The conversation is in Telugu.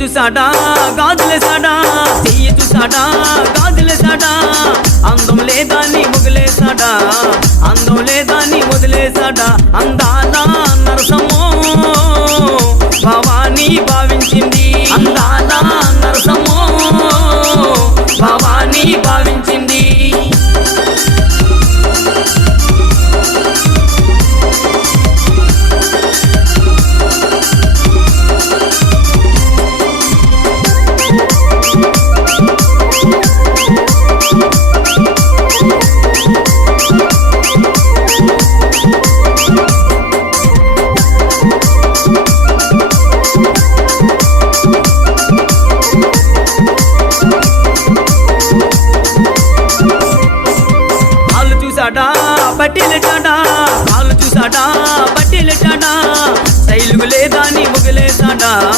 చూసాడా గాజులేసాడా, చెయ్యి చూసాడా గాజులేసాడా, అందం లేదా నీ మొదలేసాడా, అందం లేదా నీ మొదలేసాడా. అందాల నరసమో భవానీ భావించింది, అందాల నరసమో భవానీ భావించింది. పట్టిలేచాడా